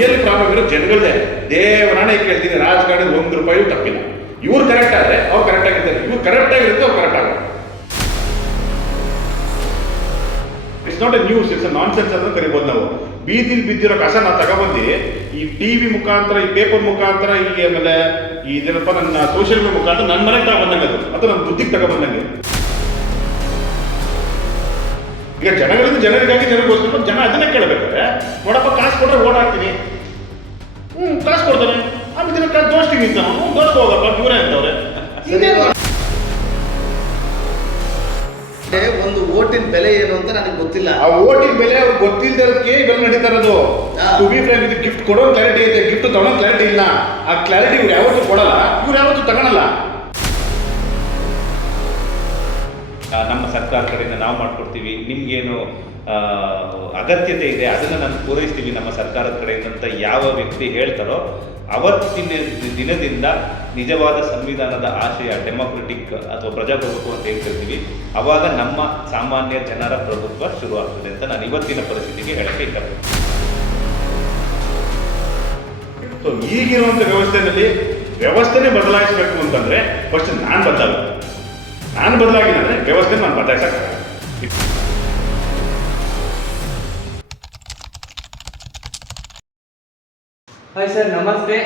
Real problem ಇರೋ ಜನಗಳದೇ? ದೇವರಾಣೆ ಕೇಳ್ತೀನಿ ರಾಜಕಾರಣದ ಒಂದು ರೂಪಾಯಿ ತಪ್ಪಿಲ್ಲ. ಇವ್ರು ಕರೆಕ್ಟ್ ಆದರೆ ಅವ್ರು ಕರೆಕ್ಟ್ ಆಗಿರ್ತಾರೆ ಇವ್ರು ಕರೆಕ್ಟ್ ಆಗಿರುತ್ತೆ, ಅವ್ರು ಕರೆಕ್ಟ್ ಆಗುತ್ತೆ it's not a news it's nonsense ಅಂತ ಕರಿಬೋದು ನಾವು. ಬೀದಿಲಿ ಬಿದ್ದಿರೋ ಕಸ ನಾವು ತಗೊಬಂದು, ಈ ಟಿ ವಿ ಮುಖಾಂತರ, ಈ ಪೇಪರ್ ಮುಖಾಂತರ, ಈ ಆಮೇಲೆ ಈ ಇದೇನಪ್ಪ ನನ್ನ ಸೋಷಿಯಲ್ ಮೀಡಿಯಾ ಮುಖಾಂತರ ನನ್ನ ಮನೆಗೆ ತಗೊಬಂದಂಗೆ ಅದು. ಅಥವಾ ನನ್ನ ಬುದ್ಧಿಗೆ ತಗೊಬಂದಂಗೆ. ಈಗ ಜನಗಳಿಂದ ಜನರಿಗಾಗಿ ಜನರಿಗೋಸ್ಕರ ಜನ ಅದನ್ನೇ ಕೇಳಬೇಕಾದ್ರೆ, ನೋಡಪ್ಪ ಕಾಸು ಕೊಟ್ಟರೆ ಓಡಾಡ್ತೀನಿ ಹ್ಞೂ ಕಾಸು ಕೊಡ್ತಾನೆ. ಆಮೇಲೆ ದಿನ ಕಾಸು ದೋಸ್ತಿಗೆ ಇದ್ದ ಹ್ಞೂ ದೋಸ್ತ ಹೋಗಪ್ಪ ದೂರ ಅಂತವ್ರೆ ಒಂದು ಓಟಿನ ಬೆಲೆ ಏನು ಅಂತ ನನಗೆ ಗೊತ್ತಿಲ್ಲ. ಆ ಓಟಿನ ಬೆಲೆ ಅವ್ರು ಗೊತ್ತಿಲ್ಲದಕ್ಕೆ ಇವೆಲ್ಲ ನಡೀತಾ ಇರೋದು. ಟು ಬಿ ಫ್ರ್ಯಾಂಕ್ ಇದು ಗಿಫ್ಟ್ ಕೊಡೋ ಕ್ಲಾರಿಟಿ ಇದೆ ಗಿಫ್ಟ್ ತಗೊಳ್ಳೋ ಕ್ಲಾರಿಟಿ ಇಲ್ಲ. ಆ ಕ್ಲಾರಿಟಿ ಇವ್ರು ಯಾವತ್ತೂ ಕೊಡಲ್ಲ. ಇವ್ರು ಯಾವತ್ತೂ ತಗೊಳಲ್ಲ. ನಮ್ಮ ಸರ್ಕಾರ ಕಡೆಯಿಂದ ನಾವು ಮಾಡ್ಕೊಡ್ತೀವಿ. ನಿಮ್ಗೇನು ಅಗತ್ಯತೆ ಇದೆ, ಅದನ್ನು ನಾನು ಪೂರೈಸ್ತೀವಿ ನಮ್ಮ ಸರ್ಕಾರದ ಕಡೆಯಿಂದ ಅಂತ ಯಾವ ವ್ಯಕ್ತಿ ಹೇಳ್ತಾರೋ, ಅವತ್ತಿನ ದಿನದಿಂದ ನಿಜವಾದ ಸಂವಿಧಾನದ ಆಶಯ ಡೆಮೊಕ್ರೆಟಿಕ್ ಅಥವಾ ಪ್ರಜಾಪ್ರಭುತ್ವ ಅಂತ ಹೇಳ್ತಿರ್ತೀವಿ ಆವಾಗ ನಮ್ಮ ಸಾಮಾನ್ಯ ಜನರ ಪ್ರಭುತ್ವ ಶುರುವಾಗ್ತದೆ ಅಂತ ನಾನು ಇವತ್ತಿನ ಪರಿಸ್ಥಿತಿಗೆ ಹೇಳಕ್ಕೆ ಇಷ್ಟಪಡ್ತೀನಿ. ಸೊ ವ್ಯವಸ್ಥೆಯಲ್ಲಿ ವ್ಯವಸ್ಥೆನೇ ಬದಲಾಯಿಸಬೇಕು ಅಂತಂದ್ರೆ ಫಸ್ಟ್ ನಾನು ಬದಲಾಗಬೇಕು. ನಾನು ಬದಲಾಗಿಲ್ಲ ಅಂದ್ರೆ ವ್ಯವಸ್ಥೆ ನಾನು ಬದಲಾಯಿಸಕ್ಕೆ ಹಾಯ್ ಸರ್ ನಮಸ್ತೆ.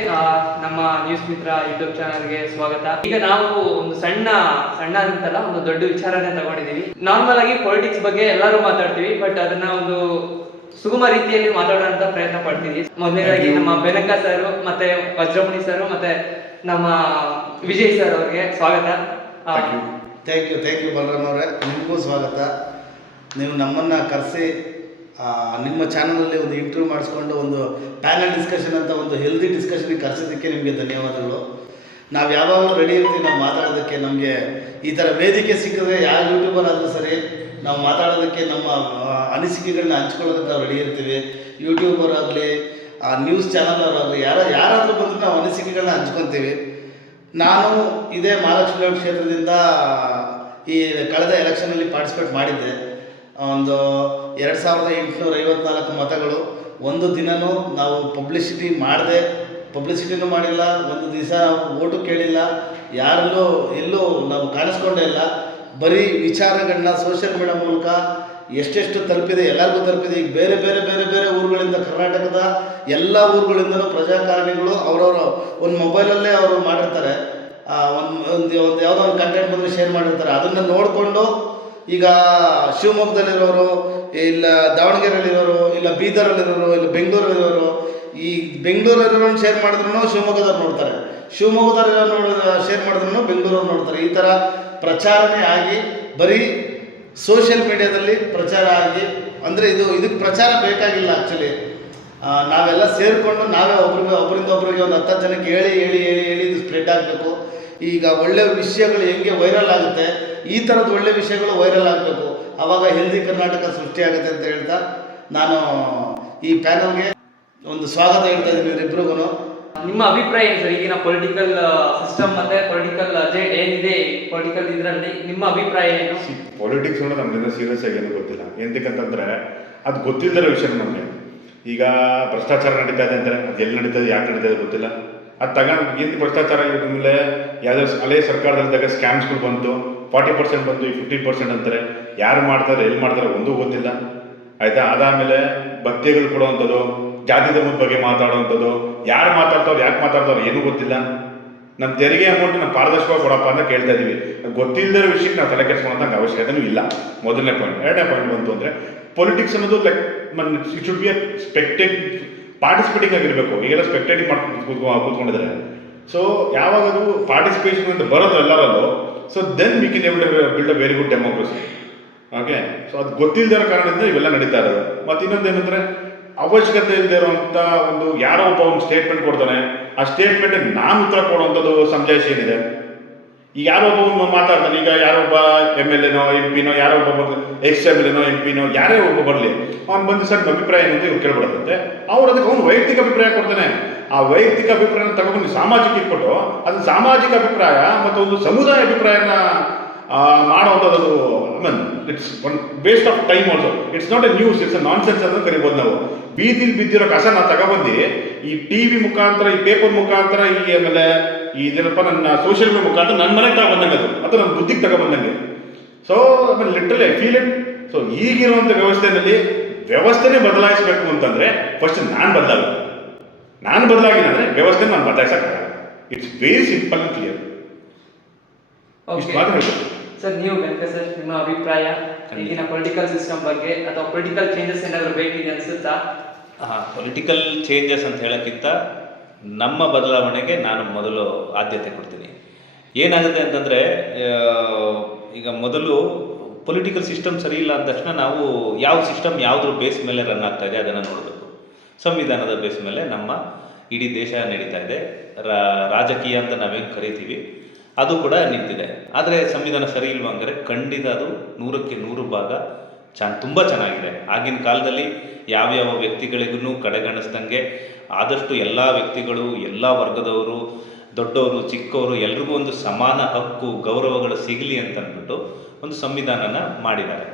ನಮ್ಮ ನ್ಯೂಸ್ ಮಿತ್ರ ಯೂಟ್ಯೂಬ್ ಚಾನಲ್ಗೆ ಸ್ವಾಗತ. ಈಗ ನಾವು ಒಂದು ಸಣ್ಣ ಸಣ್ಣ ಅಂತಲ್ಲ ಒಂದು ದೊಡ್ಡ ವಿಚಾರನೆ ತಗೊಂಡಿದ್ದೀವಿ ನಾರ್ಮಲ್ ಆಗಿ ಪೊಲಿಟಿಕ್ಸ್ ಬಗ್ಗೆ ಎಲ್ಲರೂ ಮಾತಾಡ್ತೀವಿ ಬಟ್ ಅದನ್ನ ಒಂದು ಸುಗಮ ರೀತಿಯಲ್ಲಿ ಮಾತಾಡೋಣ ಅಂತ ಪ್ರಯತ್ನ ಪಡ್ತೀವಿ. ಮೊದಲನೇದಾಗಿ ನಮ್ಮ ಬೆನಕ ಸರ್ ಮತ್ತೆ ವಜ್ರಮಣಿ ಸರ್ ಮತ್ತೆ ನಮ್ಮ ವಿಜಯ್ ಸರ್ ಅವ್ರಿಗೆ ಸ್ವಾಗತ. Thank you thank you Balaram ಅವರೇ. ನಿಮಗೂ ಸ್ವಾಗತ. ನೀವು ನಮ್ಮನ್ನ ಕರೆಸಿ ನಿಮ್ಮ ಚಾನಲಲ್ಲಿ ಒಂದು ಇಂಟರ್ವ್ಯೂ ಮಾಡಿಸ್ಕೊಂಡು ಒಂದು ಪ್ಯಾನಲ್ ಡಿಸ್ಕಷನ್ ಅಂತ ಒಂದು ಹೆಲ್ದಿ ಡಿಸ್ಕಷನ್ಗೆ ಕರೆಸಿದ್ದಕ್ಕೆ ನಿಮಗೆ ಧನ್ಯವಾದಗಳು. ನಾವು ಯಾವಾಗಲೂ ರೆಡಿ ಇರ್ತೀವಿ ನಾವು ಮಾತಾಡೋದಕ್ಕೆ. ನಮಗೆ ಈ ಥರ ವೇದಿಕೆ ಸಿಕ್ಕಿದ್ರೆ ಯಾವ ಯೂಟ್ಯೂಬರ್ ಆದರೂ ಸರಿ ನಾವು ಮಾತಾಡೋದಕ್ಕೆ ನಮ್ಮ ಅನಿಸಿಕೆಗಳನ್ನ ಹಂಚ್ಕೊಳ್ಳೋದಕ್ಕೆ ನಾವು ರೆಡಿ ಇರ್ತೀವಿ. ಯೂಟ್ಯೂಬರ್ ಆಗಲಿ, ಆ ನ್ಯೂಸ್ ಚಾನಲ್ ಅವರಾಗಲಿ ಯಾರು, ಯಾರಾದರೂ ಬಂದರೂ ನಾವು ಅನಿಸಿಕೆಗಳನ್ನ ಹಂಚ್ಕೊತೀವಿ. ನಾನು ಇದೇ ಮಹಾಲಕ್ಷ್ಮಿ ಕ್ಷೇತ್ರದಿಂದ ಈ ಕಳೆದ ಎಲೆಕ್ಷನಲ್ಲಿ ಪಾರ್ಟಿಸಿಪೇಟ್ ಮಾಡಿದ್ದೆ. ಒಂದು ಎರಡು ಸಾವಿರದ ಎಂಟುನೂರ ಐವತ್ನಾಲ್ಕು ಮತಗಳು. ಒಂದು ದಿನವೂ ನಾವು ಪಬ್ಲಿಸಿಟಿ ಮಾಡದೆ ಪಬ್ಲಿಸಿಟಿನೂ ಮಾಡಿಲ್ಲ. ಒಂದು ದಿವಸ ಓಟು ಕೇಳಿಲ್ಲ. ಯಾರಲ್ಲೂ ಎಲ್ಲೂ ನಾವು ಕಾಣಿಸ್ಕೊಂಡೇ ಇಲ್ಲ. ಬರೀ ವಿಚಾರಗಳನ್ನ ಸೋಷಿಯಲ್ ಮೀಡಿಯಾ ಮೂಲಕ ಎಷ್ಟೆಷ್ಟು ತಲುಪಿದೆ, ಎಲ್ಲರಿಗೂ ತಲುಪಿದೆ. ಈಗ ಬೇರೆ ಬೇರೆ ಬೇರೆ ಬೇರೆ ಊರುಗಳಿಂದ ಕರ್ನಾಟಕದ ಎಲ್ಲ ಊರುಗಳಿಂದಲೂ ಪ್ರಜಾಕಾರಣಿಗಳು ಅವರವರು ಒಂದು ಮೊಬೈಲಲ್ಲೇ ಅವರು ಮಾಡಿರ್ತಾರೆ. ಒಂದು ಒಂದು ಒಂದು ಯಾವುದೋ ಒಂದು ಕಂಟೆಂಟ್ ಬಂದರೆ ಶೇರ್ ಮಾಡಿರ್ತಾರೆ. ಅದನ್ನು ನೋಡಿಕೊಂಡು ಈಗ ಶಿವಮೊಗ್ಗದಲ್ಲಿರೋರು ಇಲ್ಲ ದಾವಣಗೆರೆಯಲ್ಲಿರೋರು, ಇಲ್ಲ ಬೀದರಲ್ಲಿರೋರು, ಇಲ್ಲ ಬೆಂಗಳೂರಲ್ಲಿರೋರು, ಈ ಬೆಂಗಳೂರಲ್ಲಿರೋನು ಶೇರ್ ಮಾಡಿದ್ರು ಶಿವಮೊಗ್ಗದವ್ರು ನೋಡ್ತಾರೆ. ಶಿವಮೊಗ್ಗದಲ್ಲಿರೋ ನೋಡ ಶೇರ್ ಮಾಡಿದ್ರು ಬೆಂಗಳೂರವ್ರು ನೋಡ್ತಾರೆ. ಈ ಥರ ಪ್ರಚಾರನೇ ಆಗಿ ಬರೀ ಸೋಷಿಯಲ್ ಮೀಡಿಯಾದಲ್ಲಿ ಪ್ರಚಾರ ಆಗಿ, ಅಂದರೆ ಇದು, ಇದಕ್ಕೆ ಪ್ರಚಾರ ಬೇಕಾಗಿಲ್ಲ ಆ್ಯಕ್ಚುಲಿ ನಾವೆಲ್ಲ ಸೇರಿಕೊಂಡು ನಾವೇ ಒಬ್ರಿಗೆ ಒಬ್ಬರಿಂದ ಒಬ್ಬರಿಗೆ ಒಂದು ಹತ್ತು ಜನಕ್ಕೆ ಹೇಳಿ ಹೇಳಿ ಹೇಳಿ ಹೇಳಿ ಇದು ಸ್ಪ್ರೆಡ್ ಆಗಬೇಕು. ಈಗ ಒಳ್ಳೆ ವಿಷಯಗಳು ಹೆಂಗೆ ವೈರಲ್ ಆಗುತ್ತೆ, ಈ ಥರದ ಒಳ್ಳೆ ವಿಷಯಗಳು ವೈರಲ್ ಆಗಬೇಕು. ಆವಾಗ ಹೆಲ್ದಿ ಕರ್ನಾಟಕ ಸೃಷ್ಟಿಯಾಗುತ್ತೆ ಅಂತ ಹೇಳ್ತಾ ನಾನು ಈ ಪ್ಯಾನಲ್ಗೆ ಒಂದು ಸ್ವಾಗತ ಹೇಳ್ತಾ ಇದ್ದೀನಿ ಇವರಿಬ್ಬರಿಗೂ ನಿಮ್ಮ ಅಭಿಪ್ರಾಯ ಏನು ಸರ್? ಈಗಿನ ಪೊಲಿಟಿಕಲ್ ಸಿಸ್ಟಮ್ ಮತ್ತೆ ಪೊಲಿಟಿಕಲ್ ಏನಿದೆ ಪೊಲಿಟಿಕಲ್ ಇದರಲ್ಲಿ? ನಿಮ್ಮ ಅಭಿಪ್ರಾಯ ಏನು? ಪೊಲಿಟಿಕ್ಸ್ ಅನ್ನೋದು ನಮ್ಮಿಂದ ಸೀರಿಯಸ್ ಆಗಿ ಏನು ಗೊತ್ತಿಲ್ಲ. ಎಂತಕ್ಕಂತಂದ್ರೆ ಅದು ಗೊತ್ತಿಲ್ಲದ ವಿಷಯ ನಮಗೆ. ಈಗ ಭ್ರಷ್ಟಾಚಾರ ನಡೀತಾ ಇದೆ ಅಂದರೆ ಅದು ಎಲ್ಲಿ ನಡೀತದೆ ಯಾಕೆ ನಡೀತಾ ಇದೆ ಗೊತ್ತಿಲ್ಲ. ಅದು ತಗೊಂಡು ಏನು ಭ್ರಷ್ಟಾಚಾರ ಮೇಲೆ ಯಾವುದೋ ಹಳೆ ಸರ್ಕಾರದಲ್ಲಿದ್ದಾಗ ಸ್ಕ್ಯಾಮ್ಸ್ಗಳು ಬಂತು. ಫಾರ್ಟಿ ಪರ್ಸೆಂಟ್ ಬಂತು ಈ ಫಿಫ್ಟಿ ಪರ್ಸೆಂಟ್ ಅಂತಾರೆ. ಯಾರು ಮಾಡ್ತಾರೆ, ಎಲ್ಲಿ ಮಾಡ್ತಾರೆ ಒಂದೂ ಗೊತ್ತಿಲ್ಲ. ಆಯ್ತಾ? ಅದಾದಮೇಲೆ ಭಕ್ತಿಗಳು ಕೊಡುವಂಥದ್ದು, ಜಾತಿ ಧರ್ಮದ ಬಗ್ಗೆ ಮಾತಾಡುವಂಥದ್ದು, ಯಾರು ಮಾತಾಡ್ತಾವ್ರು, ಯಾಕೆ ಮಾತಾಡ್ತಾವ್ರು ಏನೂ ಗೊತ್ತಿಲ್ಲ. ನಮ್ಮ ತೆರಿಗೆ ಅಮೌಂಟ್ ನಾವು ಪಾರದರ್ಶಕವಾಗಿ ಕೊಡಪ್ಪ ಅಂತ ಕೇಳ್ತಾ ಇದೀವಿ ಗೊತ್ತಿಲ್ಲದ ವಿಷಯಕ್ಕೆ ನಾವು ತಲೆ ಕೆಡಿಸ್ಕೊಳ್ಳೋಂಥ ಅವಶ್ಯಕತೆನೂ ಇಲ್ಲ. ಮೊದಲನೇ ಪಾಯಿಂಟ್ ಎರಡನೇ ಪಾಯಿಂಟ್ ಬಂತು ಅಂದರೆ ಪೊಲಿಟಿಕ್ಸ್ ಅನ್ನೋದು like it should be spectate participating ಆಗಿರಬೇಕು. ಈಗೆಲ್ಲ ಸ್ಪೆಕ್ಟೇಟಿಂಗ್ ಮಾಡ್ಕೊಂಡು ಕೂತ್ಕೊ- ಕೂತ್ಕೊಂಡಿದ್ದಾರೆ. ಸೊ ಯಾವಾಗ ಪಾರ್ಟಿಸಿಪೇಷನ್ ಅಂತ ಬರೋದು ಎಲ್ಲರಲ್ಲೂ so then we can able build a very good democracy okay so ಅದು ಗೊತ್ತಿಲ್ಲದಿರೋ ಕಾರಣದಿಂದ ಇವೆಲ್ಲ ನಡೀತಾ ಇರೋದು. ಮತ್ತು ಇನ್ನೊಂದು ಏನಂದ್ರೆ, ಅವಶ್ಯಕತೆ ಇಲ್ಲದೆ ಇರುವಂಥ ಒಂದು ಯಾರೋ ಒಬ್ಬ ಒಂದು ಸ್ಟೇಟ್ಮೆಂಟ್ ಕೊಡ್ತಾನೆ. ಆ ಸ್ಟೇಟ್ಮೆಂಟ್ ನಾನು ಉತ್ತರ ಕೊಡುವಂಥದ್ದು ಸಂಜಾಯಿಸಿ ಏನಿದೆ ಈಗ ಯಾರೋ ಒಬ್ಬ ಮಾತಾಡ್ತಾನೆ. ಈಗ ಯಾರೊಬ್ಬ ಎಂ ಎಲ್ ಎನೋ ಎಂ ಪಿನೋ ಯಾರೋ ಒಬ್ಬ ಎಕ್ಸ್ ಎಂ ಎಲ್ ಎನೋ ಎಂ ಪಿನೋ ಯಾರೇ ಒಬ್ಬ ಬರಲಿ, ಅವ್ನು ಬಂದು ಸರ್ ಅಭಿಪ್ರಾಯ ಏನಂತ ಇವ್ರು ಕೇಳ್ಬಿಡುತ್ತೆ. ಅವ್ರು ಅದಕ್ಕೆ ಅವ್ನು ವೈಯಕ್ತಿಕ ಅಭಿಪ್ರಾಯ ಕೊಡ್ತಾನೆ. ಆ ವೈಯಕ್ತಿಕ ಅಭಿಪ್ರಾಯನ ತಗೊಂಡು ಸಾಮಾಜಿಕ ಇಟ್ಬಿಟ್ಟು ಅದು ಸಾಮಾಜಿಕ ಅಭಿಪ್ರಾಯ ಮತ್ತು ಒಂದು ಸಮುದಾಯ ಅಭಿಪ್ರಾಯನ ಮಾಡೋವಂಥದ್ದು mean it's one waste of time also it's not a news it's a nonsense ಅಂತ ಕರಿಬೋದು ನಾವು. ಬೀದಿಲಿ ಬಿದ್ದಿರೋ ಕಸ ನಾನು ತಗೊಬಂದು ಈ ಟಿ ವಿ ಮುಖಾಂತರ ಈ ಪೇಪರ್ ಮುಖಾಂತರ ಈ ಆಮೇಲೆ ಈ ಇದೇನಪ್ಪ ನನ್ನ ಸೋಷಿಯಲ್ ಮೀಡಿಯಾ ಮುಖಾಂತರ ನನ್ನ ಮನೆಗೆ ತಗೊಬಂದಂಗೆ ಅದು. ಅಥವಾ ನನ್ನ ಬುದ್ಧಿಗೆ ತಗೊಬಂದಂಗೆ. ಸೊ ಆಮೇಲೆ literally I feel it so ಈಗಿರುವಂಥ ವ್ಯವಸ್ಥೆಯಲ್ಲಿ ವ್ಯವಸ್ಥೆನೇ ಬದಲಾಯಿಸಬೇಕು ಅಂತಂದರೆ ಫಸ್ಟ್ ನಾನು ಬದಲಾಗಬೇಕು ನಾನು ಬದಲಾಗಿಲ್ಲ ಅಂದರೆ ವ್ಯವಸ್ಥೆ ನಾನು ಬದಲಾಯಿಸೋಕ್ಕಾಗಲ್ಲ. ಇಟ್ಸ್ ವೆರಿ ಸಿಂಪಲ್ ಕ್ಲಿಯರ್ ಹೇಳ್ಬೇಕು. ಸರ್ ನೀವು ವೆಂಕಟೇಶ್ ಸರ್ ನಿಮ್ಮ ಅಭಿಪ್ರಾಯ ಈಗಿನ ಪೊಲಿಟಿಕಲ್ ಸಿಸ್ಟಮ್ ಬಗ್ಗೆ ಅಥವಾ ಪೊಲಿಟಿಕಲ್ ಚೇಂಜಸ್ ಏನಾದರೂ ಬೇಕಿದೆ ಅನ್ಸುತ್ತಾ? ಪೊಲಿಟಿಕಲ್ ಚೇಂಜಸ್ ಅಂತ ಹೇಳೋಕ್ಕಿಂತ ನಮ್ಮ ಬದಲಾವಣೆಗೆ ನಾನು ಮೊದಲು ಆದ್ಯತೆ ಕೊಡ್ತೀನಿ. ಏನಾಗುತ್ತೆ ಅಂತಂದರೆ ಈಗ ಮೊದಲು ಪೊಲಿಟಿಕಲ್ ಸಿಸ್ಟಮ್ ಸರಿ ಇಲ್ಲ ಅಂದ ತಕ್ಷಣ ನಾವು ಯಾವ ಸಿಸ್ಟಮ್ ಯಾವುದ್ರ ಬೇಸ್ ಮೇಲೆ ರನ್ ಆಗ್ತಾ ಇದೆ ಅದನ್ನು ನೋಡಬೇಕು. ಸಂವಿಧಾನದ ಬೇಸ್ ಮೇಲೆ ನಮ್ಮ ಇಡೀ ದೇಶ ನಡೀತಾ ಇದೆ. ರಾಜಕೀಯ ಅಂತ ನಾವೇನು ಕರಿತೀವಿ. ಅದು ಕೂಡ ನಿಂತಿದೆ. ಆದರೆ ಸಂವಿಧಾನ ಸರಿ ಇಲ್ವಾ ಅಂದರೆ ಖಂಡಿತ ಅದು ನೂರಕ್ಕೆ ನೂರು ಭಾಗ ಚ ತುಂಬ ಚೆನ್ನಾಗಿದೆ. ಆಗಿನ ಕಾಲದಲ್ಲಿ ಯಾವ್ಯಾವ ವ್ಯಕ್ತಿಗಳಿಗೂ ಕಡೆಗಣಿಸ್ದಂಗೆ ಆದಷ್ಟು ಎಲ್ಲ ವ್ಯಕ್ತಿಗಳು, ಎಲ್ಲ ವರ್ಗದವರು, ದೊಡ್ಡವರು, ಚಿಕ್ಕವರು ಎಲ್ರಿಗೂ ಒಂದು ಸಮಾನ ಹಕ್ಕು, ಗೌರವಗಳು ಸಿಗಲಿ ಅಂತ ಅಂದ್ಬಿಟ್ಟು ಒಂದು ಸಂವಿಧಾನನ ಮಾಡಿದ್ದಾರೆ.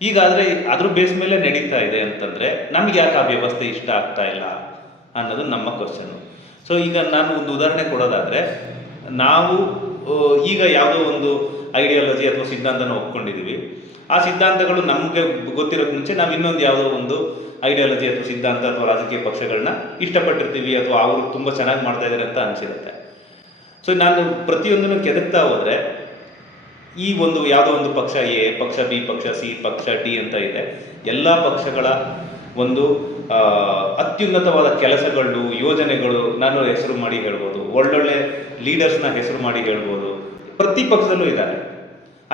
ಈಗಾದರೆ ಅದ್ರ ಬೇಸ್ ಮೇಲೆ ನಡೀತಾ ಇದೆ ಅಂತಂದರೆ ನಮ್ಗೆ ಯಾಕೆ ಆ ವ್ಯವಸ್ಥೆ ಇಷ್ಟ ಆಗ್ತಾ ಇಲ್ಲ ಅನ್ನೋದು ನಮ್ಮ ಕ್ವಶನ್ನು ಸೊ ಈಗ ನಾನು ಒಂದು ಉದಾಹರಣೆ ಕೊಡೋದಾದರೆ ನಾವು ಈಗ ಯಾವುದೋ ಒಂದು ಐಡಿಯಾಲಜಿ ಅಥವಾ ಸಿದ್ಧಾಂತನ ಒಪ್ಕೊಂಡಿದ್ದೀವಿ. ಆ ಸಿದ್ಧಾಂತಗಳು ನಮಗೆ ಗೊತ್ತಿರೋಕ್ಕೆ ಮುಂಚೆ ನಾವು ಇನ್ನೊಂದು ಯಾವುದೋ ಒಂದು ಐಡಿಯಾಲಜಿ ಅಥವಾ ಸಿದ್ಧಾಂತ ಅಥವಾ ರಾಜಕೀಯ ಪಕ್ಷಗಳನ್ನ ಇಷ್ಟಪಟ್ಟಿರ್ತೀವಿ ಅಥವಾ ಅವರು ತುಂಬ ಚೆನ್ನಾಗಿ ಮಾಡ್ತಾ ಇದ್ದಾರೆ ಅಂತ ಅನಿಸಿರುತ್ತೆ. ಸೊ ನಾನು ಪ್ರತಿಯೊಂದನ್ನು ಕೆದಕ್ತಾ ಹೋದರೆ, ಈ ಒಂದು ಯಾವುದೋ ಒಂದು ಪಕ್ಷ ಎ, ಪಕ್ಷ ಬಿ, ಪಕ್ಷ ಸಿ, ಪಕ್ಷ ಡಿ ಅಂತ ಇದೆ. ಎಲ್ಲ ಪಕ್ಷಗಳ ಒಂದು ಅತ್ಯುನ್ನತವಾದ ಕೆಲಸಗಳು, ಯೋಜನೆಗಳು ನಾನು ಹೆಸರು ಮಾಡಿ ಹೇಳ್ಬೋದು. ಒಳ್ಳೊಳ್ಳೆ ಲೀಡರ್ಸ್ನ ಹೆಸರು ಮಾಡಿ ಹೇಳ್ಬೋದು. ಪ್ರತಿ ಪಕ್ಷದಲ್ಲೂ ಇದ್ದಾರೆ.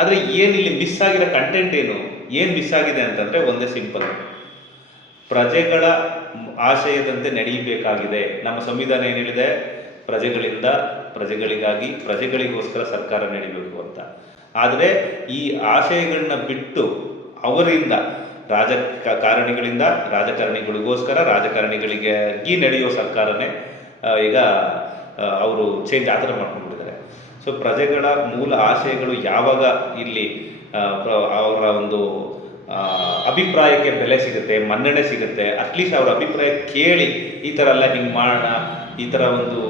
ಆದರೆ ಏನು ಇಲ್ಲಿ ಮಿಸ್ ಆಗಿರೋ ಕಂಟೆಂಟ್ ಏನು? ಏನು ಮಿಸ್ ಆಗಿದೆ ಅಂತಂದರೆ ಒಂದೇ ಸಿಂಪಲ್ ಪ್ರಜೆಗಳ ಆಶಯದಂತೆ ನಡೆಯಬೇಕಾಗಿದೆ ನಮ್ಮ ಸಂವಿಧಾನ ಏನು ಹೇಳಿದೆ? ಪ್ರಜೆಗಳಿಂದ ಪ್ರಜೆಗಳಿಗಾಗಿ ಪ್ರಜೆಗಳಿಗೋಸ್ಕರ ಸರ್ಕಾರ ನಡೀಬೇಕು ಅಂತ. ಆದರೆ ಈ ಆಶಯಗಳನ್ನ ಬಿಟ್ಟು ಅವರಿಂದ ರಾಜಕಾರಣಿಗಳಿಂದ ರಾಜಕಾರಣಿಗಳಿಗೋಸ್ಕರ ರಾಜಕಾರಣಿಗಳಿಗಾಗಿ ನಡೆಯೋ ಸರ್ಕಾರನೇ ಈಗ ಅವರು ಚೇಂಜ್ ಆ ಥರ ಮಾಡ್ಕೊಂಡ್ಬಿಟ್ಟಿದ್ದಾರೆ. ಸೊ ಪ್ರಜೆಗಳ ಮೂಲ ಆಶಯಗಳು ಯಾವಾಗ ಇಲ್ಲಿ ಅವರ ಒಂದು ಅಭಿಪ್ರಾಯಕ್ಕೆ ಬೆಲೆ ಸಿಗುತ್ತೆ, ಮನ್ನಣೆ ಸಿಗುತ್ತೆ ಅಟ್ಲೀಸ್ಟ್ ಅವರ ಅಭಿಪ್ರಾಯ ಕೇಳಿ ಈ ಥರ ಎಲ್ಲ ಹಿಂಗೆ ಮಾಡೋಣ, ಈ ಥರ ಒಂದು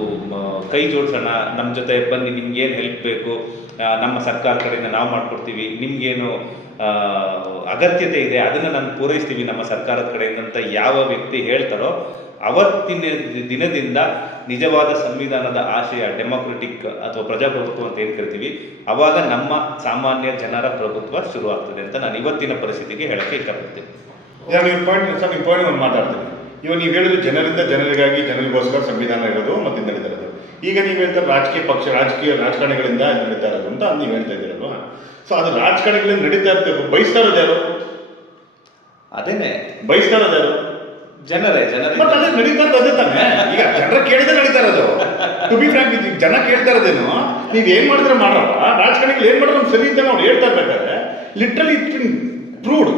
ಕೈ ಜೋಡಿಸೋಣ ನಮ್ಮ ಜೊತೆ ಬನ್ನಿ ನಿಮ್ಗೇನು ಹೆಲ್ಪ್ ಬೇಕು ನಮ್ಮ ಸರ್ಕಾರ ಕಡೆಯಿಂದ ನಾವು ಮಾಡಿಕೊಡ್ತೀವಿ, ನಿಮಗೇನು ಅಗತ್ಯತೆ ಇದೆ, ಅದನ್ನು ನಾನು ಪೂರೈಸ್ತೀವಿ ನಮ್ಮ ಸರ್ಕಾರದ ಕಡೆಯಿಂದ ಅಂತ ಯಾವ ವ್ಯಕ್ತಿ ಹೇಳ್ತಾರೋ ಅವತ್ತಿನ ದಿನದಿಂದ ನಿಜವಾದ ಸಂವಿಧಾನದ ಆಶಯ ಡೆಮೊಕ್ರೆಟಿಕ್ ಅಥವಾ ಪ್ರಜಾಪ್ರಭುತ್ವ ಅಂತ ಏನು ಕರಿತೀವಿ? ಅವಾಗ ನಮ್ಮ ಸಾಮಾನ್ಯ ಜನರ ಪ್ರಭುತ್ವ ಶುರುವಾಗ್ತದೆ ಅಂತ ನಾನು ಇವತ್ತಿನ ಪರಿಸ್ಥಿತಿಗೆ ಹೇಳಕ್ಕೆ ಇಷ್ಟಪಡ್ತೀನಿ. ಈಗ ನೀವು ಪಾಯಿಂಟ್ ಸರ್ ನೀವು ಪಾಯಿಂಟ್ ಒಂದು ಮಾತಾಡ್ತೀನಿ. ಇವಾಗ ನೀವು ಹೇಳಿದ್ರು ಜನರಿಂದ ಜನರಿಗಾಗಿ ಜನರಿಗೋಸ್ಕರ ಸಂವಿಧಾನ ಇರೋದು ಮತ್ತೆ ನಡೀತಾ ಇರೋದು. ಈಗ ನೀವು ಹೇಳ್ತಾರೆ ರಾಜಕೀಯ ಪಕ್ಷ ರಾಜಕೀಯ ರಾಜಕಾರಣಿಗಳಿಂದ ನಡೀತಾ ಇರೋದು ಅಂತ ನೀವು ಹೇಳ್ತಾ ಇದ್ದೀರಲ್ವಾ? ಸೊ ಅದು ರಾಜಕಾರಣಿಗಳಿಂದ ನಡೀತಾ ಇರ್ತೇವೆ ಬಯಸ್ತಾ ಇರೋದು ಯಾರು? ಅದೇನೆ. ಬಯಸ್ತಾ ಇರೋದು ಯಾರು? ಜನರೇ ಜನರೇ ಮತ್ತೆ ಅದೇ ನಡೀತಾ ಅದೇ ತಾನೆ. ಈಗ ಜನರ ಕೇಳಿದ್ರೆ ನಡೀತಾ ಇರೋದು. ಟು ಬಿ ಫ್ರಾಂಕ್ ಈಗ ಜನ ಕೇಳ್ತಾ ಇರೋದೇನು ನೀವು ಏನ್ ಮಾಡಿದ್ರೆ ಮಾಡ್ರಪ್ಪ ರಾಜಕಾರಣಿಗಳು ಏನ್ ಮಾಡಿದ್ರೆ ಸರಿ ಅಂತ ನಾವು ಹೇಳ್ತಾ ಇರ್ಬೇಕಾದ್ರೆ ಲಿಟ್ರಲಿ ಪ್ರೂವ್ಡ್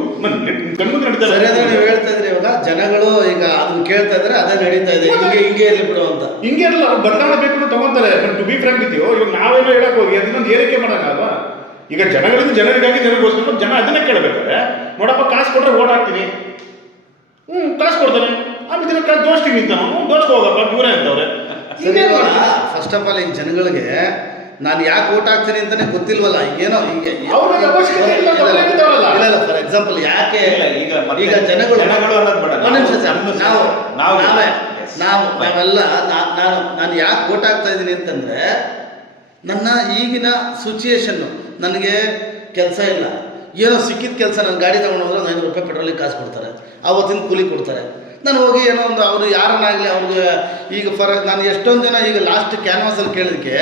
ಕಣ್ಮುಂದೆ ನಡೀತಾ ಸರಿ ಅಂದ್ರೆ ನೀವು ಹೇಳ್ತಾ ಇದ್ರಿ ಇವಾಗ ಜನಗಳು ಈಗ ಅದನ್ನ ಕೇಳ್ತಾ ಇದ್ರೆ ಅದೇ ನಡೀತಾ ಇದೆ. ಹಿಂಗೆ ಹಿಂಗೆ ಇರಲಿ ಬಿಡು ಅಂತ. ಹಿಂಗೆ ಇರಲ್ಲ ಅವ್ರು ಬದಲಾವಣೆ ಬೇಕು ಅಂತ ತಗೊಂತಾರೆ. ಟು ಬಿ ಫ್ರಾಂಕ್ ಇದೆಯೋ ಇವಾಗ ನಾವೇನೋ ಹೇಳಕ್ ಹೋಗಿ ಅದನ್ನೊಂದು ಏರಿಕೆ ಮಾಡೋಕ್ಕಲ್ವಾ ಈಗ ಜನಗಳಿಂದ ಜನರಿಗಾಗಿ ಜನರಿಗೋಸ್ಕರ ಜನ ಅದನ್ನೇ ಕೇಳಬೇಕಾದ್ರೆ ನೋಡಪ್ಪ ಕಾಸು ಕೊಟ್ರೆ ಓಡಾಡ್ತೀನಿ ಹಾಕ್ತೀನಿ. ಹ್ಞೂ ಕಳಿಸ್ಕೊಡ್ತಾನೆ ಕೊಡ್ತಾನೆ. ಆಮೇಲೆ ದಿನ ಕಳೆದ ದೋಸ್ತೀನಿ ಅಂತ ನಾವು ದೋಸ್ಕೊ ಹೋಗಪ್ಪ ಇವರೇ ಅಂತವ್ರೆ ಸರಿ ಫಸ್ಟ್ ಆಫ್ ಆಲ್ ಈ ಜನಗಳಿಗೆ ನಾನು ಯಾಕೆ ಓಟ್ ಹಾಕ್ತೀನಿ ಅಂತಾನೆ ಗೊತ್ತಿಲ್ವಲ್ಲ? ಏನೋ ಹಿಂಗೆ ಅವಶ್ಯಕತೆ ಇಲ್ಲ ಅಂತ ಇಲ್ಲ ಇಲ್ಲ ಫಾರ್ ಎಕ್ಸಾಂಪಲ್ ಯಾಕೆ ಇಲ್ಲ, ಈಗ ಈಗ ಜನಗಳು ಜನಗಳು ಅನ್ನೋದು ಬೇಡ. ಒಂದ್ ನಿಮಿಷ ಸರ್, ನಾವು ನಾವು ನಾವೇ. ನಾವು. ನಾವೆಲ್ಲ ನಾನು ನಾನು ಯಾಕೆ ಓಟ್ ಹಾಕ್ತಾ ಇದ್ದೀನಿ ಅಂತಂದ್ರೆ ನನ್ನ ಈಗಿನ ಸಿಚುಯೇಷನ್ನು ನನಗೆ ಕೆಲಸ ಇಲ್ಲ. ಏನೋ ಸಿಕ್ಕಿದ ಕೆಲಸ ನಾನು ಗಾಡಿ ತಗೊಂಡು ಹೋದ್ರೆ ಐನೂರು ರೂಪಾಯಿ ಪೆಟ್ರೋಲಿಗೆ ಕಾಸು ಕೊಡ್ತಾರೆ. ಆವತ್ತಿನ ಕೂಲಿ ಕೊಡ್ತಾರೆ. ನಾನು ಹೋಗಿ ಏನೋ ಒಂದು ಅವರು ಯಾರನ್ನಾಗಲಿ ಅವ್ರಿಗೆ ಈಗ ಫಾರ್ ನಾನು ಎಷ್ಟೊಂದು ಜನ ಈಗ ಲಾಸ್ಟ್ ಕ್ಯಾನ್ವಾಸಲ್ಲಿ ಕೇಳಿದಕ್ಕೆ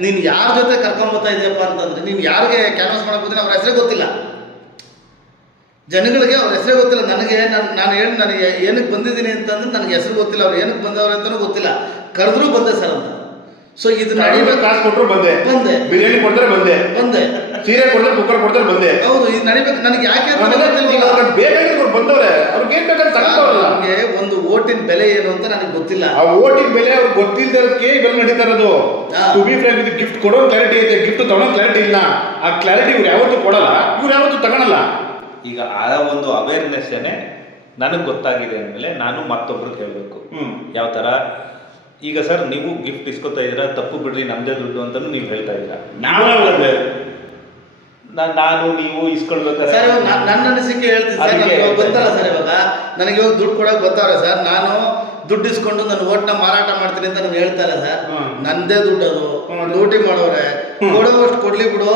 ನೀನು ಯಾರ ಜೊತೆ ಕರ್ಕೊಂಬತ್ತಾ ಇದೆಯಪ್ಪ ಅಂತಂದರೆ, ನೀನು ಯಾರಿಗೆ ಕ್ಯಾನ್ವಾಸ್ ಮಾಡಕ್ಕೆ ಹೋದ್ರೆ ಅವ್ರ ಹೆಸರೇ ಗೊತ್ತಿಲ್ಲ. ಜನಗಳಿಗೆ ಅವ್ರ ಹೆಸರೇ ಗೊತ್ತಿಲ್ಲ. ನನಗೆ ನಾನು ನಾನು ಹೇಳಿ, ನನಗೆ ಏನಕ್ಕೆ ಬಂದಿದ್ದೀನಿ ಅಂತಂದ್ರೆ ನನಗೆ ಹೆಸರು ಗೊತ್ತಿಲ್ಲ, ಅವ್ರು ಏನಕ್ಕೆ ಬಂದವ್ರು ಅಂತಲೂ ಗೊತ್ತಿಲ್ಲ. ಕರೆದ್ರೂ ಬಂದೆ ಸರ್ ಅಂತ. ಸೊ ಇದು ನಡೀಬೇಕು ಕಾಸು ಕೊಟ್ಟರು ಬಂದೆ. ಬಂದೆ. ಬಿರಿಯಾನಿ ಕೊಡ್ತಾರೆ ಬಂದೆ. ಬಂದೆ. ಸೀರೆ ಕೊಡ್ತಾರೆ ಕುಕ್ಕರ್ ಕೊಡ್ತಾರೆ ಬಂದೆ. ಹೌದು ಇದು ನಡಿಬೇಕು. ನನಗೆ ಯಾಕೆ ಬೇಕಾಗಿರೋರು ಬಂದವ್ರೆ. ಅವ್ರಿಗೆ ಏನ್ ಬೇಕಂತ ತಗೊಂಡವ್ರಲ್ಲ ನನಗೆ ಒಂದು ಓಟಿನ ಬೆಲೆ ಏನು ಅಂತ ನನಗೆ ಗೊತ್ತಿಲ್ಲ. ಆ ಓಟಿನ ಬೆಲೆ ಅವ್ರಿಗೆ ಗೊತ್ತಿಲ್ಲದಕ್ಕೆ ಇವೆಲ್ಲ ನಡೀತಾ ಇರೋದು. ಟು ಬಿ ಫ್ರೆಂಡ್ ಇದು ಗಿಫ್ಟ್ ಕೊಡೋ ಕ್ಲಾರಿಟಿ ಇದೆ. ಗಿಫ್ಟ್ ತಗೊಂಡ್ ಕ್ಲಾರಿಟಿ ಇಲ್ಲ. ಆ ಕ್ಲಾರಿಟಿ ಇವ್ರು ಯಾವತ್ತೂ ಕೊಡಲ್ಲ. ಇವ್ರು ಯಾವತ್ತೂ ತಗೊಳಲ್ಲ. ಈಗ ಆ ಒಂದು ಅವೇರ್ನೆಸ್ಸೇ ನನಗೆ ಗೊತ್ತಾಗಿದೆ ಅಂದಮೇಲೆ ನಾನು ಮತ್ತೊಬ್ರು ಹೇಳಬೇಕು. ಹ್ಮ್. ಯಾವ ಥರ ಈಗ ಸರ್ ನೀವು ಗಿಫ್ಟ್ ಇಸ್ಕೊತಾ ಇದ್ದೀರಾ ತಪ್ಪು ಬಿಡ್ರಿ ನಮ್ಮದೇ ದುಡ್ಡು ಅಂತ ನೀವು ಹೇಳ್ತಾ ಇದ್ದೀರಾ? ನಾವೇ ಒಳ್ಳೆ ನಾ- ನಾನು ನೀವು ಇಸ್ಕೊಳ್ಬೇಕಾದ್ರೆ ಸರ್ ಇವಾಗ ನಾನ್- ನನ್ನ ಅನಿಸಿಕೆ ಹೇಳ್ತೀನಿ ಸರ್ ಅದಕ್ಕೆ ನನಗೆ ಇವಾಗ ಬಂತಲ್ಲ ಸರ್ ಇವಾಗ. ನನಗೆ ಇವಾಗ ದುಡ್ಡು ಕೊಡೋಕೆ ಬರ್ತಾವ್ರೆ ಸರ್ ನಾನು ದುಡ್ಡು ಇಸ್ಕೊಂಡು ನನ್ನ ಓಟ್ನ ಮಾರಾಟ ಮಾಡ್ತೀನಿ ಅಂತ ನೀವು ಹೇಳ್ತಾ ಇಲ್ಲ ಸರ್. ಹ್ಮ್. ನಂದೇ ದುಡ್ಡು ಅದು. ಹ್ಮ್. ಲೂಟಿ ಮಾಡೋರೆ. ಹ್ಮ್. ಕೊಡುವಷ್ಟು ಕೊಡ್ಲಿ ಬಿಡು.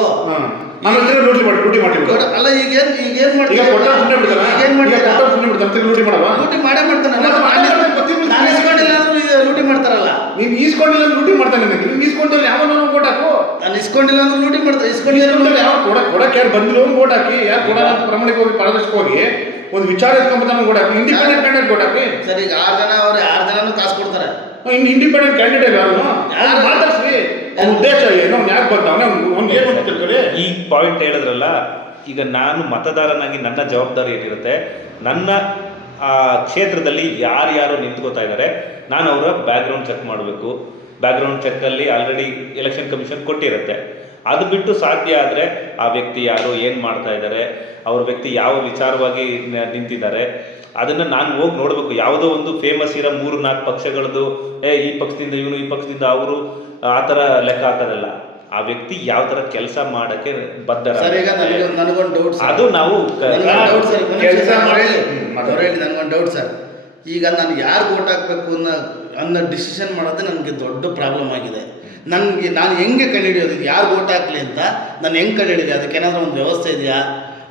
ಆಮೇಲೆ ಲೂಟಿ ಮಾಡಿ ಲೂಟಿ ಮಾಡಿ ಕೊಡ- ಅಲ್ಲ ಈಗೇನ್ ಈಗೇನ್ ಈಗ ಮಾಡ್ತೀರಾ ಕೊಟ್ಟ ಸುಮ್ಮನೆ ಬಿಡ್ತಾನ? ಈಗೇನ್ ಈಗ ಮಾಡ್ತೀರಾ ಕೊಟ್ಟ ಸುಮ್ಮನೆ ಬಿಡ್ತಾನ? ತಿರ್ಗಿ ಲೂಟಿ ಮಾಡವಾ? ಲೂಟಿ ಮಾಡೇ ಮಾಡ್ತಾನೆ. ಮತ್ತೆ ಮಾಡೇ ನಾನು ಇಸ್ಕೊಂಡಿಲ್ಲ ಲೂಟಿ ಮಾಡ್ತಾರಲ್ಲ? ನೀವು ಈಸ್ಕೊಂಡಿಲ್ಲ ಅಂದ್ರೆ ಲೂಟಿ ಮಾಡ್ತಾನೆ ನಿಮಗೆ. ನೀವು ಈಸ್ಕೊಂಡ್ರೆ ಯಾವನೋ ಓಟ್ ಹಾಕು. ನಾನು ಇಸ್ಕೊಂಡಿಲ್ಲ ಅಂದ್ರೆ ಲೂಟಿ ಮಾಡ್ತಾರೆ. ಇಸ್ಕೊಂಡಿಲ್ಲ ಅಂದ್ರೆ ಯಾರು ಕೊಡ ಕೊಡಕ್ಕೆ ಯಾರು ಬಂದಿರೋ ಓಟ್ ಹಾಕಿ. ಯಾರು ಕೊಡಲ್ಲ ಅಂತ ಪ್ರಾಮಾಣಿಕವಾಗಿ ಪಾರದರ್ಶಕವಾಗಿ ಒಂದು ವಿಚಾರ ಕಂಪನಿ ಓಟ್ ಹಾಕಿ. ಇಂಡಿಪೆಂಡೆಂಟ್ ಕ್ಯಾಂಡಿಡೇಟ್ ಓಟ್ ಹಾಕಿ. ಸರಿ ಈಗ ಆರು ಜನ ಅವ್ರೆ ಆರು ಜನನು ಕಾಸು ಕೊಡ್ತಾರೆ. ಇನ್ನು ಇಂಡಿಪೆಂಡೆಂಟ್ ಕ್ಯಾಂಡಿಡೇಟ್ ಯಾರು? ಯಾರು? ಮಾತಾಡ್ಸ್ರಿ ಅವ್ನ ಉದ್ದೇಶ ಏನು? ಅವ್ನು ಯಾಕೆ ಬಂದ? ಅವನೇ ಅವ್ನಿಗೆ ಏನು ಅಂತ ತಿಳ್ಕೊಳ್ಳಿ ಈ ಪಾಯಿಂಟ್ ಹೇಳಿದ್ರಲ್ಲ ಈಗ ನಾನು ಮತದಾರನಾಗಿ ನನ್ನ ಜವಾಬ್ದಾರಿ ಏನಿರುತ್ತೆ? ನನ್ನ ಆ ಕ್ಷೇತ್ರದಲ್ಲಿ ಯಾರ್ಯಾರು ನಿಂತ್ಕೋತಾ ಇದ್ದಾರೆ ನಾನು ಅವರ ಬ್ಯಾಕ್ಗ್ರೌಂಡ್ ಚೆಕ್ ಮಾಡಬೇಕು. ಬ್ಯಾಕ್ಗ್ರೌಂಡ್ ಚೆಕ್ಕಲ್ಲಿ ಆಲ್ರೆಡಿ ಎಲೆಕ್ಷನ್ ಕಮಿಷನ್ ಕೊಟ್ಟಿರುತ್ತೆ. ಅದು ಬಿಟ್ಟು ಸಾಧ್ಯ ಆದರೆ ಆ ವ್ಯಕ್ತಿ ಯಾರು, ಏನು ಮಾಡ್ತಾ ಇದ್ದಾರೆ ಅವ್ರ ವ್ಯಕ್ತಿ ಯಾವ ವಿಚಾರವಾಗಿ ನಿಂತಿದ್ದಾರೆ ಅದನ್ನು ನಾನು ಹೋಗಿ ನೋಡಬೇಕು. ಯಾವುದೋ ಒಂದು ಫೇಮಸ್ ಇರೋ ಮೂರು ನಾಲ್ಕು ಪಕ್ಷಗಳದ್ದು, ಏ, ಈ ಪಕ್ಷದಿಂದ ಇವನು, ಈ ಪಕ್ಷದಿಂದ ಅವರು, ಆ ಥರ ಲೆಕ್ಕ ಹಾಕೋದಲ್ಲ ಆ ವ್ಯಕ್ತಿ ಯಾವ ತರ ಕೆಲಸ ಮಾಡಕ್ಕೆ ಬದ್ಧ ಸರ್ ಈಗ ನನಗೆ ನನಗೊಂದು ಡೌಟ್ ಸರ್. ಅದು ನಾವು ಡೌಟ್ ಸರ್. ಕೆಲ್ಸ ಹೇಳಿ. ನನಗೊಂದು ಡೌಟ್ ಸರ್. ಈಗ ನಾನು ಯಾರು ಓಟ್ ಹಾಕಬೇಕು ಅನ್ನೋ ಅನ್ನೋ ಡಿಸಿಷನ್ ಮಾಡೋದೇ ನನಗೆ ದೊಡ್ಡ ಪ್ರಾಬ್ಲಮ್ ಆಗಿದೆ. ನನಗೆ ನಾನು ಹೆಂಗೆ ಕಂಡುಹಿಡಿಯೋದು? ಯಾರು ಓಟ್ ಹಾಕಲಿ ಅಂತ ನಾನು ಹೆಂಗೆ ಕಂಡುಹಿಡಿದೆ? ಅದಕ್ಕೆ ಏನಾದರೂ ಒಂದು ವ್ಯವಸ್ಥೆ ಇದೆಯಾ?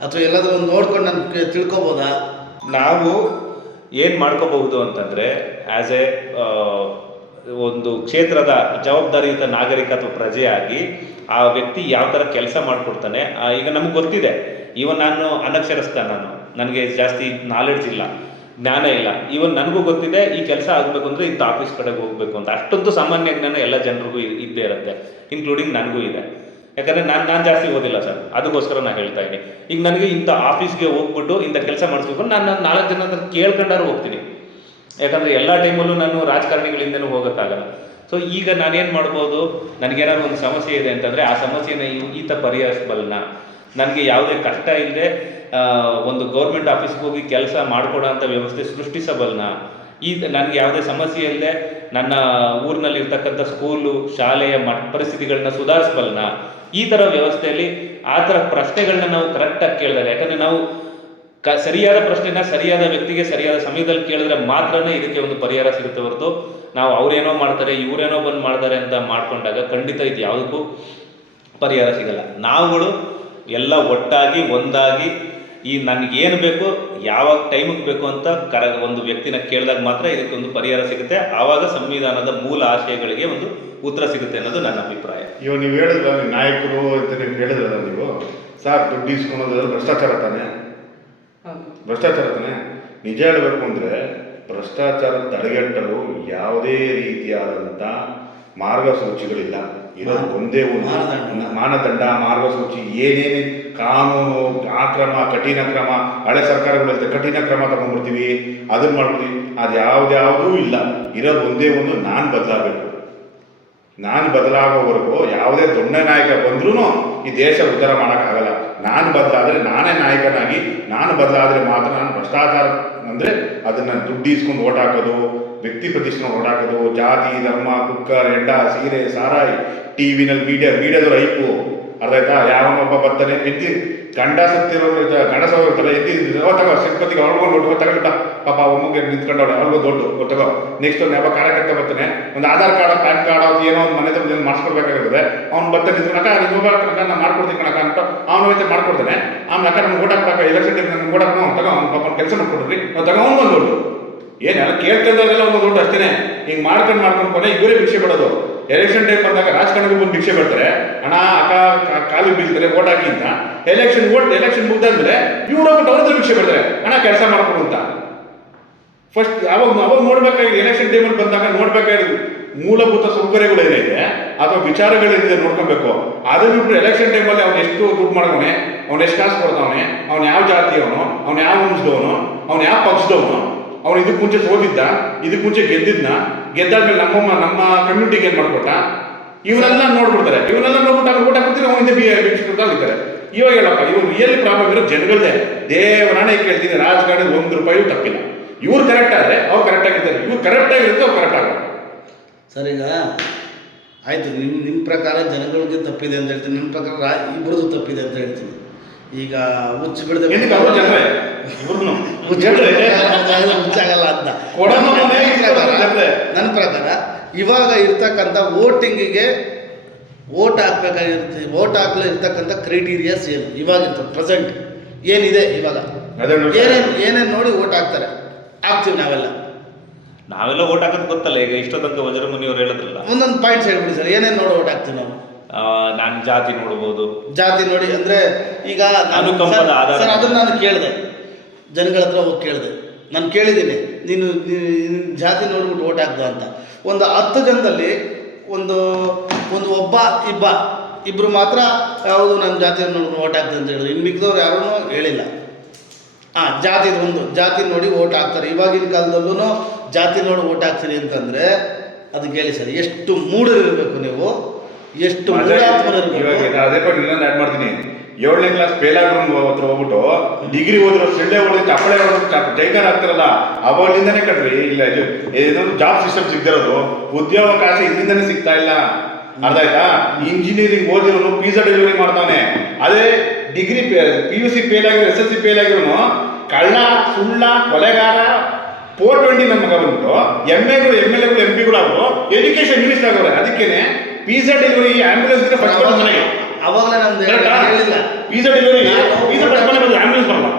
ಅಥವಾ ಎಲ್ಲಾದರೂ ಒಂದು ನೋಡ್ಕೊಂಡು ನಾನು ತಿಳ್ಕೊಬೋದಾ? ನಾವು ಏನು ಮಾಡ್ಕೋಬಹುದು ಅಂತಂದರೆ ಆ್ಯಸ್ ಎ ಒಂದು ಕ್ಷೇತ್ರದ ಜವಾಬ್ದಾರಿಯುತ ನಾಗರಿಕ ಅಥವಾ ಪ್ರಜೆಯಾಗಿ ಆ ವ್ಯಕ್ತಿ ಯಾವ ಥರ ಕೆಲಸ ಮಾಡಿಕೊಡ್ತಾನೆ? ಈಗ ನಮ್ಗೆ ಗೊತ್ತಿದೆ. ಇವನ್ ನಾನು ಅನಕ್ಷರಸ್ಥ ನಾನು. ನನಗೆ ಜಾಸ್ತಿ ನಾಲೆಡ್ಜ್ ಇಲ್ಲ, ಜ್ಞಾನ ಇಲ್ಲ. ಇವನ್ ನನಗೂ ಗೊತ್ತಿದೆ, ಈ ಕೆಲಸ ಆಗಬೇಕು ಅಂದರೆ ಇಂಥ ಆಫೀಸ್ ಕಡೆಗೆ ಹೋಗಬೇಕು ಅಂತ. ಅಷ್ಟೊಂದು ಸಾಮಾನ್ಯ ಜ್ಞಾನ ಎಲ್ಲ ಜನರಿಗೂ ಇದ್ದೇ ಇರುತ್ತೆ ಇನ್ಕ್ಲೂಡಿಂಗ್ ನನಗೂ ಇದೆ. ಯಾಕಂದರೆ ನಾನು ನಾನು ಜಾಸ್ತಿ ಓದಿಲ್ಲ ಸರ್. ಅದಕ್ಕೋಸ್ಕರ ನಾನು ಹೇಳ್ತಾ ಇದ್ದೀನಿ. ಈಗ ನನಗೆ ಇಂಥ ಆಫೀಸ್ಗೆ ಹೋಗ್ಬಿಟ್ಟು ಇಂಥ ಕೆಲಸ ಮಾಡಿಸ್ಬೇಕು ನಾನು ನಾಲ್ಕು ಜನ ಕೇಳ್ಕೊಂಡಾರು ಹೋಗ್ತೀನಿ. ಯಾಕಂದರೆ ಎಲ್ಲ ಟೈಮಲ್ಲೂ ನಾನು ರಾಜಕಾರಣಿಗಳಿಂದನೂ ಹೋಗೋಕ್ಕಾಗಲ್ಲ. ಸೊ ಈಗ ನಾನೇನು ಮಾಡ್ಬೋದು? ನನಗೇನಾದ್ರು ಒಂದು ಸಮಸ್ಯೆ ಇದೆ ಅಂತಂದರೆ ಆ ಸಮಸ್ಯೆನ ಈತ ಪರಿಹರಿಸಬಲ್ಲನ ನನಗೆ ಯಾವುದೇ ಕಷ್ಟ ಇಲ್ಲದೆ ಒಂದು ಗೌರ್ಮೆಂಟ್ ಆಫೀಸ್ಗೆ ಹೋಗಿ ಕೆಲಸ ಮಾಡ್ಕೊಡೋ ಅಂಥ ವ್ಯವಸ್ಥೆ ಸೃಷ್ಟಿಸಬಲ್ಲ ಈ ನನಗೆ ಯಾವುದೇ ಸಮಸ್ಯೆ ಇಲ್ಲದೆ ನನ್ನ ಊರಿನಲ್ಲಿರ್ತಕ್ಕಂಥ ಸ್ಕೂಲು, ಶಾಲೆಯ ಮಟ್ ಪರಿಸ್ಥಿತಿಗಳನ್ನ ಸುಧಾರಿಸಬಲ್ಲ ಈ ಥರ ವ್ಯವಸ್ಥೆಯಲ್ಲಿ ಆ ಥರ ಪ್ರಶ್ನೆಗಳನ್ನ ನಾವು ಕರೆಕ್ಟಾಗಿ ಕೇಳಿದಾರೆ ಯಾಕಂದರೆ ನಾವು ಕ ಸರಿಯಾದ ಪ್ರಶ್ನೆನ ಸರಿಯಾದ ವ್ಯಕ್ತಿಗೆ ಸರಿಯಾದ ಸಮಯದಲ್ಲಿ ಕೇಳಿದ್ರೆ ಮಾತ್ರನೇ ಇದಕ್ಕೆ ಒಂದು ಪರಿಹಾರ ಸಿಗುತ್ತೆ ಹೊರತು ನಾವು ಅವರೇನೋ ಮಾಡ್ತಾರೆ, ಇವರೇನೋ ಬಂದು ಮಾಡ್ತಾರೆ ಅಂತ ಮಾಡ್ಕೊಂಡಾಗ ಖಂಡಿತ ಇದು ಯಾವುದಕ್ಕೂ ಪರಿಹಾರ ಸಿಗಲ್ಲ. ನಾವುಗಳು ಎಲ್ಲ ಒಟ್ಟಾಗಿ, ಒಂದಾಗಿ ಈ ನನಗೇನು ಬೇಕು, ಯಾವಾಗ ಟೈಮಿಗೆ ಬೇಕು ಅಂತ ಕರ, ಒಂದು ವ್ಯಕ್ತಿನ ಕೇಳಿದಾಗ ಮಾತ್ರ ಇದಕ್ಕೆ ಒಂದು ಪರಿಹಾರ ಸಿಗುತ್ತೆ. ಆವಾಗ ಸಂವಿಧಾನದ ಮೂಲ ಆಶಯಗಳಿಗೆ ಒಂದು ಉತ್ತರ ಸಿಗುತ್ತೆ ಅನ್ನೋದು ನನ್ನ ಅಭಿಪ್ರಾಯ. ಇವಾಗ ನೀವು ಹೇಳಿದ್ರಲ್ಲ ನೀವು ನಾಯಕರು ಅಂತ ನೀವು ಹೇಳಿದ್ರಲ್ಲ ನೀವು? ಸರ್ ದುಡ್ಡು ಭ್ರಷ್ಟಾಚಾರ ತಾನೆ. ಭ್ರಷ್ಟಾಚಾರ ತಾನೆ ನಿಜ ಹೇಳಬೇಕು ಅಂದರೆ ಭ್ರಷ್ಟಾಚಾರ ತಡೆಗಟ್ಟಲು ಯಾವುದೇ ರೀತಿಯಾದಂಥ ಮಾರ್ಗಸೂಚಿಗಳಿಲ್ಲ. ಇರೋದು ಒಂದೇ ಒಂದು ಮಾನದಂಡ. ಮಾನದಂಡ ಮಾರ್ಗಸೂಚಿ ಏನೇನು ಕಾನೂನು ಆ ಕ್ರಮ ಕಠಿಣ ಕ್ರಮ ಹಳೆ ಸರ್ಕಾರಗಳಲ್ಲಿ ಕಠಿಣ ಕ್ರಮ ತಗೊಂಡ್ಬಿಡ್ತೀವಿ ಅದನ್ನ ಮಾಡ್ಬಿಡ್ತೀವಿ. ಅದು ಯಾವ್ದ್ಯಾವುದೂ ಇಲ್ಲ. ಇರೋದು ಒಂದೇ ಒಂದು ನಾನು ಬದಲಾಗಬೇಕು. ನಾನು ಬದಲಾಗೋವರೆಗೂ ಯಾವುದೇ ದೊಡ್ಡ ನಾಯಕ ಬಂದ್ರೂ ಈ ದೇಶ ಉದ್ಧಾರ ಮಾಡೋಕ್ಕಾಗಲ್ಲ. ನಾನು ಬದಲಾದರೆ ನಾನೇ ನಾಯಕನಾಗಿ, ನಾನು ಬದಲಾದರೆ ಮಾತ್ರ ನಾನು ಭ್ರಷ್ಟಾಚಾರ, ಅಂದರೆ ಅದನ್ನು ದುಡ್ಡು ಇಸ್ಕೊಂಡು ಓಟ್ ಹಾಕೋದು, ವ್ಯಕ್ತಿ ಪ್ರತಿಷ್ಠೆ ಓಟ್ ಹಾಕೋದು, ಜಾತಿ, ಧರ್ಮ ಕುಕ್ಕರ್ ಎಡ್ಡ ಸೀರೆ, ಸಾರಾಯಿ ಟಿ ವಿನಲ್ಲಿ ಮೀಡಿಯಾ, ಮೀಡಿಯಾದವ್ರು ಐಪು. ಅರ್ಥ ಆಯ್ತಾ? ಯಾವನೊಬ್ಬ ಬರ್ತಾನೆ ಎತ್ತಿ ಗಂಡ ಸತ್ತಿರೋ ಗಂಡ ಸತ್ತಿರ್ತಾರೆ ಎತ್ತಿ ತಗೋ ಸಿಬ್ಬತ್ತಿಗೆ ಅವ್ರಿಗೊಂದು ಒಟ್ಟು ತಗೊಂಡ ಪಾಪ ಒಮ್ಮಗೆ ನಿಂತ್ಕೊಂಡವಳೆ ಅವ್ರಿಗೂ ದೊಡ್ಡ. ಗೊತ್ತಾಗೋ ನೆಕ್ಸ್ಟ್ ಒಂದು ಯಾವ ಕಾರ್ಯಕರ್ತ ಬರ್ತಾನೆ ಒಂದು ಆಧಾರ್ ಕಾರ್ಡ್, ಪ್ಯಾನ್ ಕಾರ್ಡ್ ಅವ್ರು ಏನೋ ಒಂದು ಮನೆ ತಂದು ಮಾಡಿಸ್ಕೊಡ್ಬೇಕಾಗಿರ್ತದೆ ಅವ್ನು ಬರ್ತಾನೆ ನೀವು ಕಣಕ ನಾನು ಮಾಡ್ಕೊಡ್ತೀನಿ ಕಣಕ ಅಂತ ಅವನ ಐತೆ ಮಾಡ್ಕೊಡ್ತಾನೆ. ಆಮೇಲೆ, ಅಕ್ಕ, ನಮ್ಗೆ ಓಟ್ ಹಾಕ್ಬೇಕು ಎಲೆಕ್ಷನ್ ಟೈಮ್ ನಮ್ಗೆ ಓಟ್ ತಗೋ, ಅವ್ನು ಪಾಪ ಕೆಲಸ ಮಾಡ್ಕೊಡ್ರಿ. ನಾವು ತಗೋ ಒಂದು ದುಡ್ಡು. ಏನೆಲ್ಲ ಕೇಳ್ಕೊಂಡಾಗೆಲ್ಲ ಒಂದು ದೊಡ್ಡು ಅಷ್ಟೇ ಹಿಂಗೆ ಮಾಡ್ಕೊಂಡು ಮಾಡ್ಕೊಂಡು ಕೊನೆ ಇವರೇ ಭಿಕ್ಷೆ ಬಿಡೋದು ಎಲೆಕ್ಷನ್ ಟೈಮ್ ಬಂದಾಗ ರಾಜಕಾರಣಿಗಳು ಬಂದು ಭಿಕ್ಷೆ ಬರ್ತಾರೆ ಹಣ, ಅಕ್ಕ ಕಾಲಿಗೆ ಬೀಳ್ತಾರೆ ಓಟ್ ಹಾಕಿ ಅಂತ. ಎಲೆಕ್ಷನ್ ಓಟ್ ಎಲೆಕ್ಷನ್ ಮುಗ್ದಾದ್ಮೇಲೆ ಇವ್ರು ಅವ್ರ ಭಿಕ್ಷೆ ಬರ್ತಾರೆ ಹಣ ಕೆಲಸ ಮಾಡ್ಕೊಡು ಅಂತ. ಫಸ್ಟ್ ಅವಾಗ ಅವಾಗ ನೋಡ್ಬೇಕಾಗಿ ಎಲೆಕ್ಷನ್ ಟೈಮಲ್ಲಿ ಬಂದಾಗ ನೋಡ್ಬೇಕಾಗಿರೋದು ಮೂಲಭೂತ ಸೌಕರ್ಯಗಳು ಏನಿದೆ ಅಥವಾ ವಿಚಾರಗಳೇನಿದೆ ನೋಡ್ಕೊಬೇಕು. ಅದನ್ನು ಬಿಟ್ಟು ಎಲೆಕ್ಷನ್ ಟೈಮಲ್ಲಿ ಅವ್ನು ಎಷ್ಟು ದುಡ್ಡು ಮಾಡವನೆ ಅವ್ನು ಎಷ್ಟು ಕಾಸು ಕೊಡ್ತಾವನೆ, ಅವ್ನು ಯಾವ ಜಾತಿಯವನು ಅವ್ನು ಯಾವ ವಂಶದವನು ಅವ್ನು ಯಾವ ಪಕ್ಷದವನು, ಅವ್ನು ಇದಕ್ಕೆ ಮುಂಚೆ ಸೋದಿದ್ದ ಇದಕ್ಕೆ ಮುಂಚೆ ಗೆದ್ದಿದ್ನ ಗೆದ್ದಾದ್ಮೇಲೆ ನಮ್ಮಮ್ಮ ನಮ್ಮ ಕಮ್ಯುನಿಟಿಗೆ ಏನು ಮಾಡ್ಕೊಟ್ಟ? ಇವರೆಲ್ಲ ನೋಡ್ಬಿಡ್ತಾರೆ. ಇವರೆಲ್ಲ ನೋಡ್ಬಿಟ್ಟು ಅವ್ರು ಊಟ ಕೊಡ್ತೀರಿ? ಬಿ ಇವಾಗ ಹೇಳಪ್ಪ ಇವ್ರು ರಿಯಲ್ ಪ್ರಾಬ್ಲಮ್ ಇರೋ ಜನಗಳದೇ. ದೇವರಾಣೆ ಕೇಳ್ತೀನಿ, ರಾಜಕಾರಣ ಒಂದು ರೂಪಾಯಿ ತಪ್ಪಿಲ್ಲ. ಇವ್ರು ಕರೆಕ್ಟ್ ಆದರೆ ಅವ್ರು ಕರೆಕ್ಟ್ ಆಗಿರ್ತಾರೆ. ಇವ್ರು ಕರೆಕ್ಟ್ ಆಗಿರುತ್ತೆ, ಅವ್ರು ಕರೆಕ್ಟ್ ಆಗಲ್ಲ. ಸರ್, ಈಗ ಆಯಿತು ನಿಮ್ಮ ನಿಮ್ಮ ಪ್ರಕಾರ ಜನಗಳಿಗೆ ತಪ್ಪಿದೆ ಅಂತ ಹೇಳ್ತೀನಿ. ನಿಮ್ಮ ಪ್ರಕಾರ ರಾ ಇಬ್ಬರದು ತಪ್ಪಿದೆ ಅಂತ ಹೇಳ್ತೀನಿ. ಈಗ ಹುಚ್ಚು ಬಿಡದೆ ಹುಚ್ಚಾಗಲ್ಲ ಅಂತ. ನನ್ನ ಪ್ರಕಾರ- ಇವಾಗ ಇರ್ತಕ್ಕಂಥ ವೋಟಿಂಗಿಗೆ ವೋಟ್ ಹಾಕ್ಬೇಕಾಗಿರ್ತಿ ವೋಟ್ ಹಾಕಲು ಇರ್ತಕ್ಕಂಥ ಕ್ರೈಟೀರಿಯಾಸ್ ಏನು ಇವಾಗ ಇರ್ತದೆ ಪ್ರೆಸೆಂಟ್. ಏನಿದೆ ಇವಾಗ. ಏನೇನು ಏನೇನು ನೋಡಿ ವೋಟ್ ಹಾಕ್ತಾರೆ? ಹಾಕ್ತೀವಿ ನಾವೆಲ್ಲ. ನಾವೆಲ್ಲ ಓಟ್ ಹಾಕೋದು ಗೊತ್ತಲ್ಲ ಈಗ ಇಷ್ಟೋ ತನಕ ವಜ್ರಮುನಿ ಅವ್ರು ಹೇಳಿದ್ರಲ್ಲ. ಒಂದೊಂದು ಪಾಯಿಂಟ್ಸ್ ಹೇಳ್ಬಿಡಿ ಸರ್ ಏನೇನು ನೋಡಿ ವೋಟ್ ಹಾಕ್ತೀವಿ ನಾವು? ನಾನು ಜಾತಿ ನೋಡ್ಬೋದು. ಜಾತಿ ನೋಡಿ ಅಂದ್ರೆ ಈಗ ನಾನು- ಸರ್- ಅದನ್ನು ನಾನು ಕೇಳಿದೆ. ಜನಗಳ ಹತ್ರ ಹೋಗಿ ಕೇಳಿದೆ. ನಾನು ಕೇಳಿದ್ದೀನಿ ನೀನು ಜಾತಿ ನೋಡ್ಬಿಟ್ಟು ಓಟ್ ಹಾಕ್ದ ಅಂತ. ಒಂದು ಹತ್ತು ಜನದಲ್ಲಿ ಒಂದು ಒಂದು ಒಬ್ಬ ಇಬ್ಬ ಇಬ್ಬರು ಮಾತ್ರ ಯಾವುದು ನನ್ನ ಜಾತಿ ನೋಡಿ ಓಟ್ ಹಾಕ್ತದೆ ಅಂತ ಹೇಳಿದ್ರು. ಇನ್ನು ಮಿಕ್ಕಿದವ್ರು ಯಾರೂ ಹೇಳಿಲ್ಲ. ಹಾಂ ಜಾತಿ ಒಂದು. ಜಾತಿ ನೋಡಿ ಓಟ್ ಹಾಕ್ತಾರೆ. ಇವಾಗಿನ ಕಾಲದಲ್ಲೂ ಜಾತಿ ನೋಡಿ ಓಟ್ ಹಾಕ್ತೀರಿ ಅಂತಂದರೆ ಅದಕ್ಕೆ ಹೇಳಿ ಸರ್ ಎಷ್ಟು ಮೂಡರಿರಬೇಕು ನೀವು? ಎಷ್ಟು ಇವಾಗ ಅದೇ ಪಾಠ ಇನ್ನೊಂದು ಆ್ಯಡ್ ಮಾಡ್ತೀನಿ. ಏಳನೇ ಕ್ಲಾಸ್ ಫೇಲ್ ಆಗೋರು ಹತ್ರ ಹೋಗ್ಬಿಟ್ಟು ಡಿಗ್ರಿ ಓದಿರೋ ಸೆಳ್ಳೆ ಹೋದ್ರೆ ಚಪ್ಪಳೆ ಹೊಡೆದು ಜೈಕಾರ ಆಗ್ತಾರಲ್ಲ ಅವಾಗಲಿಂದನೇ ಕಟ್ರಿ. ಇಲ್ಲ ಇದು ಏನೊಂದು ಜಾಬ್ ಸಿಸ್ಟಮ್ ಸಿಗ್ದಿರೋದು. ಉದ್ಯೋಗಾವಕಾಶ ಇಲ್ಲಿಂದನೇ ಸಿಗ್ತಾ ಇಲ್ಲ. ಅರ್ಥ ಆಯ್ತಾ? ಇಂಜಿನಿಯರಿಂಗ್ ಓದಿರೋನು ಪಿಜ್ಜಾ ಡೆಲಿವರಿ ಮಾಡ್ತಾನೆ. ಅದೇ degree P U C fail ಆಗಿರೋ ಎಸ್ ಎಸ್ ಸಿ ಫೇಲ್ ಆಗಿರೋನು ಕಳ್ಳ ಸುಳ್ಳ ಕೊಲೆಗಾರ ಫೋರ್ ಟ್ವೆಂಟಿ ನಮ್ಮ ಮಗ ಬಂದ್ಬಿಟ್ಟು ಎಂ ಎಗಳು ಎಂ ಎಲ್ ಎಗಳು ಎಂ ಪಿಗಳು ಅವರು ಎಜುಕೇಶನ್ ಮಿನಿಸ್ಟರ್ ಆಗೋರೆ. ಅದಕ್ಕೇನೆ ಪಿಜ್ಜಾ ಡೆಲಿವರಿ ಆಂಬ್ಯುಲೆನ್ಸ್ ಫಸ್ಟ್ ಮನೆಗೆ. ಅವಾಗಲೇ ನಮ್ದು? ಹೇಳಿಲ್ಲ. Pizza delivery pizza first ambulance ಬರಲ್ಲ.